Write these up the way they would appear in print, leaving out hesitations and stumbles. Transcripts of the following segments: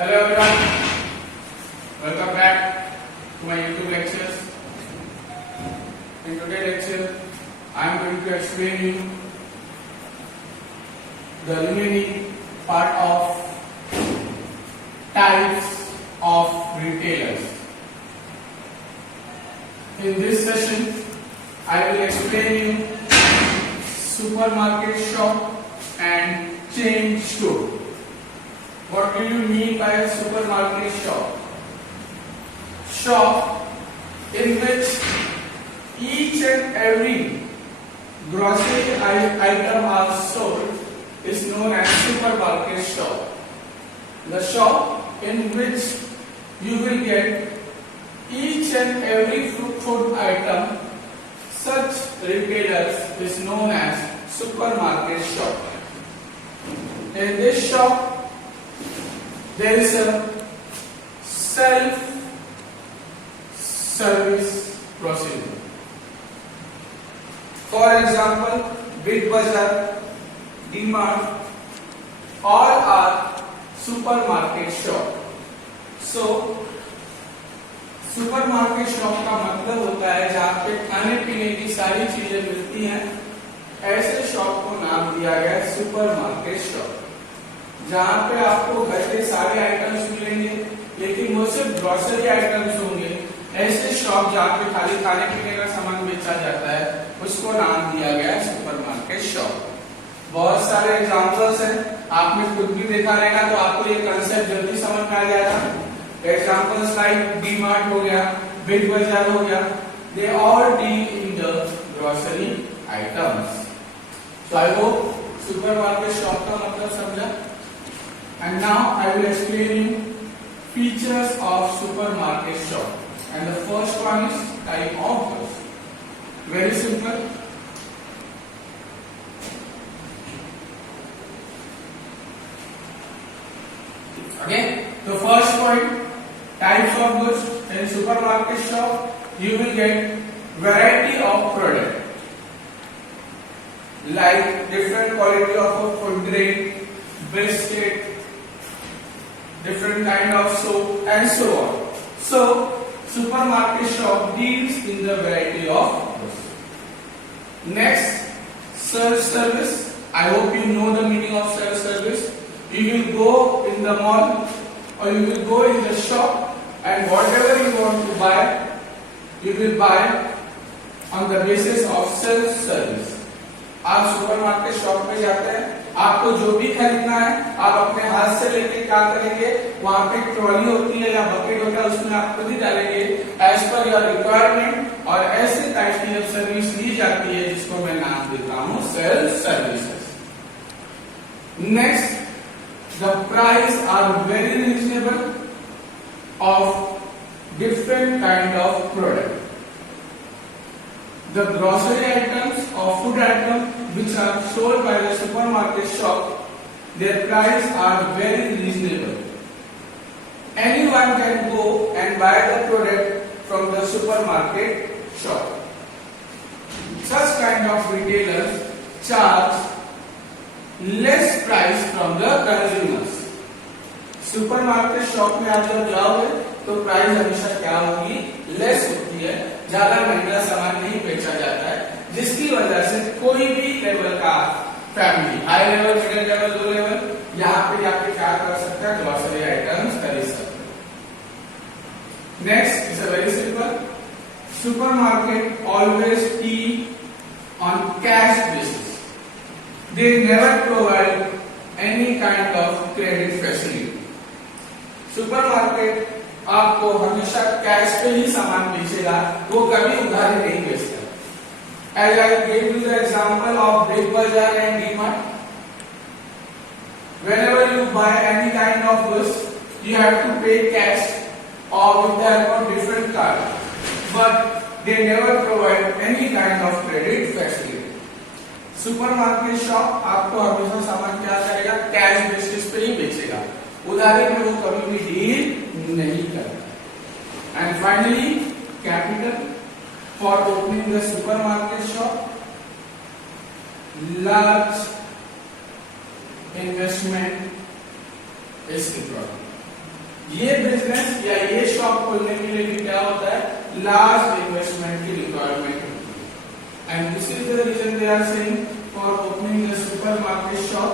Hello everyone, welcome back to my YouTube lectures. In today's lecture, I am going to explain you the remaining part of types of retailers. In this session, I will explain you supermarket shop and chain store. What do you mean by a supermarket shop? Shop in which each and every grocery item are sold is known as supermarket shop. The shop in which you will get each and every food item, such retailers is known as supermarket shop. In this shop, there is a self-service procedure. For example, Big Bazaar, DMart, all are supermarket shop. So, supermarket shop का मतलब होता है जहाँ पे खाने पीने की सारी चीजें मिलती हैं, ऐसे शॉप को नाम दिया गया है सुपरमार्केट शॉप। जहाँ पे आपको घर के सारे आइटम्स मिलेंगे लेकिन वो सिर्फ ग्रोसरी आइटम्स होंगे, ऐसे शॉप जहाँ पे खाली खाने पीने का सामान बेचा जाता है उसको नाम दिया गया है सुपरमार्केट शॉप। बहुत सारे एग्जांपल्स हैं, आपने खुद भी देखा रहेगा तो आपको ये कंसेप्ट जल्दी समझ में आ जाएगा। Examples like DMart हो गया, Big Bazaar हो गया, they all deal in the grocery items. So I hope supermarket shop का मतलब समझा. And now I will explain you features of supermarket shop. And the first one is type of goods. Very simple. Okay, the first point. Types of goods in supermarket shop, you will get variety of product like different quality of food grade, biscuit, different kind of soap and so on. So supermarket shop deals in the variety of goods. Next, self-service. I hope you know the meaning of self-service. You will go in the mall or you will go in the shop and whatever you want to buy, you will buy on the basis of self-service. आप supermarket shop पे जाते हैं, आपको जो भी खरीदना है आप अपने हाथ से लेके क्या करेंगे, वहां पे ट्रॉली होती है या बकेट होता है उसमें आप खुद ही डालेंगे एज पर योर रिक्वायरमेंट, और ऐसे टाइप की जब सर्विस ली जाती है जिसको मैं नाम देता हूँ self services. Next, the price are very reasonable of different kind of product. The grocery items or food items which are sold by the supermarket shop, their price are very reasonable. Anyone can go and buy the product from the supermarket shop. Such kind of retailers charge less price from the consumers. Supermarket shop में आप जब जाओगे तो प्राइस हमेशा क्या होगी, लेस होती है, ज्यादा महंगा सामान नहीं बेचा जाता है, जिसकी वजह से कोई भी लेवल का family, high level, middle level, low level, यहाँ पे जाके क्या कर सकता है, ग्रोसरी आइटम्स खरीद सकता है। Next is a very simple, supermarket always deal on cash basis. They never provide any kind of credit facility. Supermarket आपको हमेशा कैश पे ही सामान बेचेगा, वो कभी उधारी नहीं बेचता। As I gave you the example of Big Bazaar and DMart, whenever you buy any kind of goods, you have to pay cash or with the help of different cards, but they never provide any kind of credit facility. Supermarket shop आपको हमेशा सामान क्या करेगा, cash basis पे ही बेचेगा, उधारी में वो कभी भी डील नहीं करता। And finally, capital for opening the supermarket shop, large investment is required. ये बिजनेस या ये शॉप खोलने के लिए भी क्या होता है, लार्ज इन्वेस्टमेंट की रिक्वायरमेंट होती है। And this is the reason they are saying for opening the supermarket shop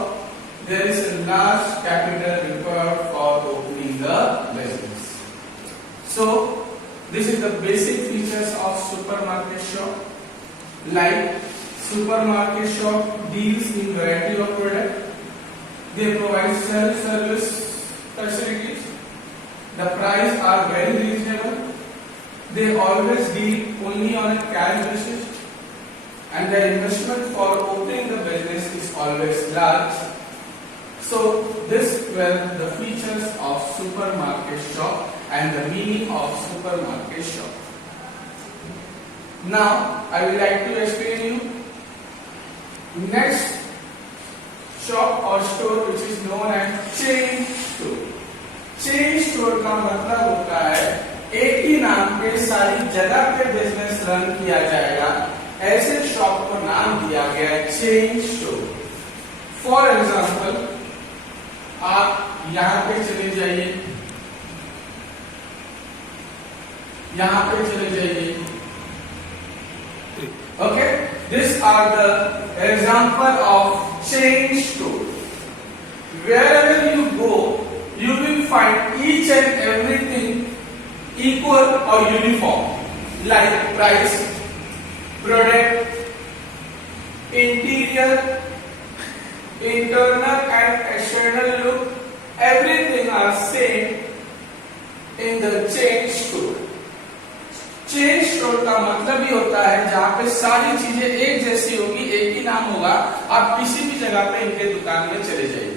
there is a large capital required for opening the business. So this is the basic features of supermarket shop. Like supermarket shop deals in variety of product. They provide self-service facilities. The price are very reasonable. They always deal only on a cash basis, and the investment for opening the business is always large. So this were the features of supermarket shop and the meaning of supermarket shop. Now I would like to explain you next shop or store which is known as chain store. Chain store का मतलब होता है एक ही नाम पे सारी जगह पे बिजनेस रन किया जाएगा, ऐसे शॉप को नाम दिया गया है चेन स्टोर। फॉर एग्जाम्पल आप यहां पे चले जाइए, यहां पे चले जाइए, okay, these are the example of chain store. Wherever you go, you will find each and everything equal or uniform, like price, product, interior, internal and external look, everything are same in the chain store. Chain store का मतलब ही होता है जहाँ पे सारी चीजें एक जैसी होगी, एक ही नाम होगा, आप किसी भी जगह पे इनके दुकान में चले जाइए।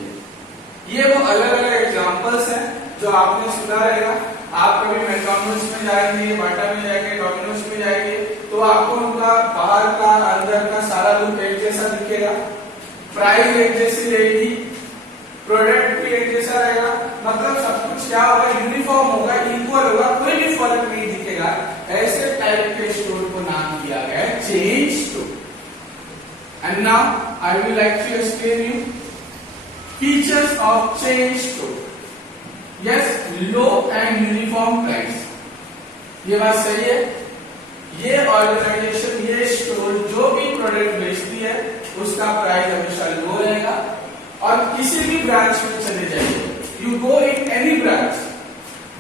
ये वो अलग अलग एग्जांपल्स हैं जो आपने सुना रहेगा। आप कभी मैकडॉनल्ड्स में जाएंगे, बाटा में जाएंगे, डोमिनोज में जाएंगे तो आपको उनका बाहर का अंदर का सारा लुक एक जैसा दिखेगा, प्राइस एक जैसी रहेगी, प्रोडक्ट भी एक जैसा रहेगा, मतलब सब कुछ क्या होगा, यूनिफॉर्म होगा, इक्वल होगा, कोई भी फर्क नहीं दिखेगा। ऐसे टाइप के स्टोर को नाम दिया गया है chain store. And now I will like to explain you features of chain store. Yes, low and uniform price, ये बात सही है। ये ऑर्गेनाइजेशन, ये स्टोर जो भी प्रोडक्ट बेचती है उसका प्राइस हमेशा लो रहेगा। और किसी भी ब्रांच में चले जाइए, you go in any branch,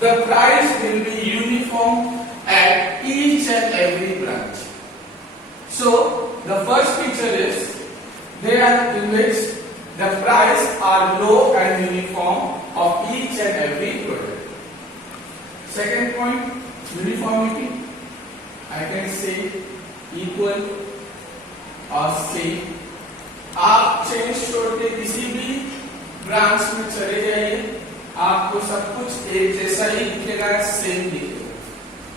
the price will be uniform at each and every branch. So the first feature is they are in which the price are low and uniform of each and every product. Second point, uniformity. I can say equal or same. आप chain store के किसी भी ब्रांच में चले जाइए, आपको सब कुछ एक जैसा ही दिखेगा, सेम दिखेगा,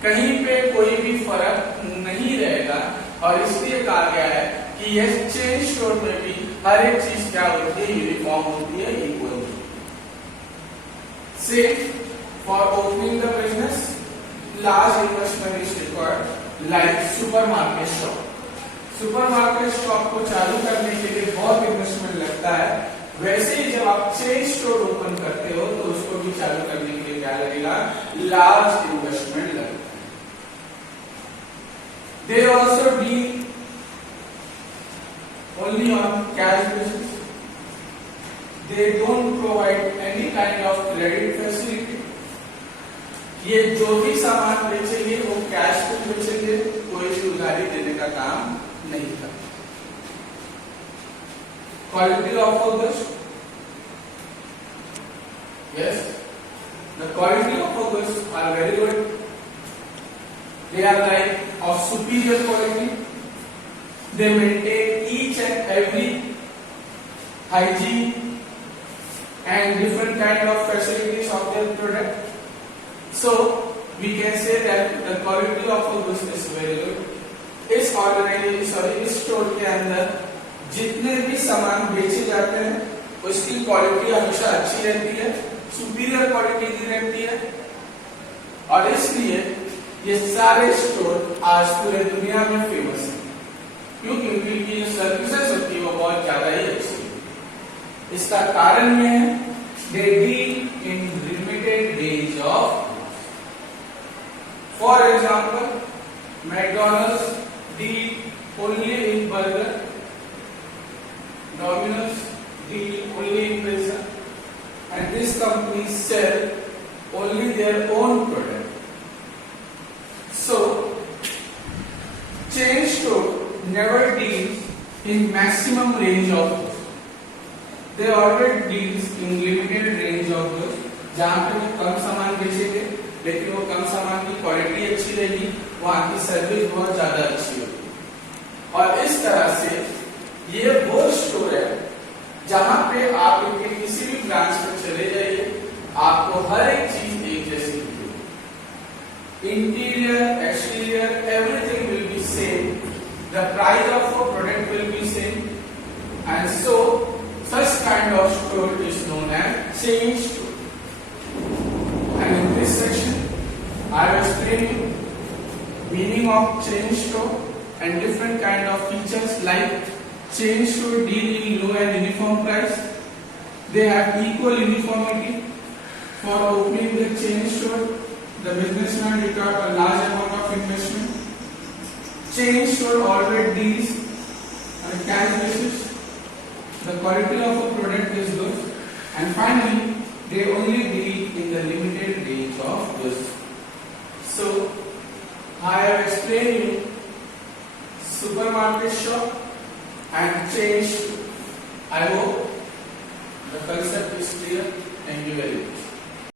कहीं पे कोई भी फर्क नहीं रहेगा। और इसलिए कहा गया है कि यह चेन स्टोर में भी हर एक चीज क्या होती है, यूनिफॉर्म होती है, इक्वल होती है। Same for opening the business, large investment is required, like supermarket shop. Supermarket shop को चालू करने के लिए बहुत इन्वेस्टमेंट लगता है, वैसे ही जब आप चेन स्टोर ओपन करते हो तो उसको भी चालू करने के लिए क्या लगेगा, लार्ज इन्वेस्टमेंट लगेगा। They also deal only on cash basis. They don't provide any kind of credit facility. ये जो भी सामान बेचेंगे वो कैश पे बेचेंगे, कोई भी उधारी देने का काम नहीं करता। Quality of goods. Yes, the quality of goods are very good. They are like of superior quality. They maintain each and every hygiene and different kind of facilities of their product. So we can say that the quality of a goods is very good. इस ऑर्गेनाइजेशन, इस स्टोर के अंदर जितने भी सामान बेचे जाते हैं उसकी क्वालिटी हमेशा अच्छी रहती है, सुपीरियर क्वालिटी की रहती है। और इसलिए ये सारे स्टोर आज पूरे दुनिया में फेमस है, क्योंकि उनकी जो सर्विसेज होती है वो बहुत ज्यादा ही अच्छी है। इसका कारण ये है, they deal in limited range For example, McDonald's deal only in burger, Domino's deal only in pizza, and these companies sell only their own product. So, chain store never deals in maximum range of goods. They always deals in limited range of goods. जहाँ पे वो कम सामान बेचेंगे, लेकिन वो कम सामान की क्वालिटी अच्छी रहेगी, वहाँ की सर्विस बहुत ज्यादा अच्छी होगी। और इस तरह से ये वो स्टोर है जहाँ पे आप इनके किसी भी ब्रांच में चले जाइए, आपको हर एक चीज एक जैसी मिलेगी। Interior, exterior, everything will be same. The price of a product will be same, and so such kind of store is known as chain store. And in this section, I will explain you meaning of chain store and different kind of features like chain store deal in low and uniform price. They have equal uniformity. For opening the chain store, the businessman requires a large amount of investment. Chain store always deals on a cash basis. The quality of a product is good, and finally, they only deal in the limited range of goods. So, I have explained you supermarket shop and chain store. I hope the concept is clear. Thank you very much.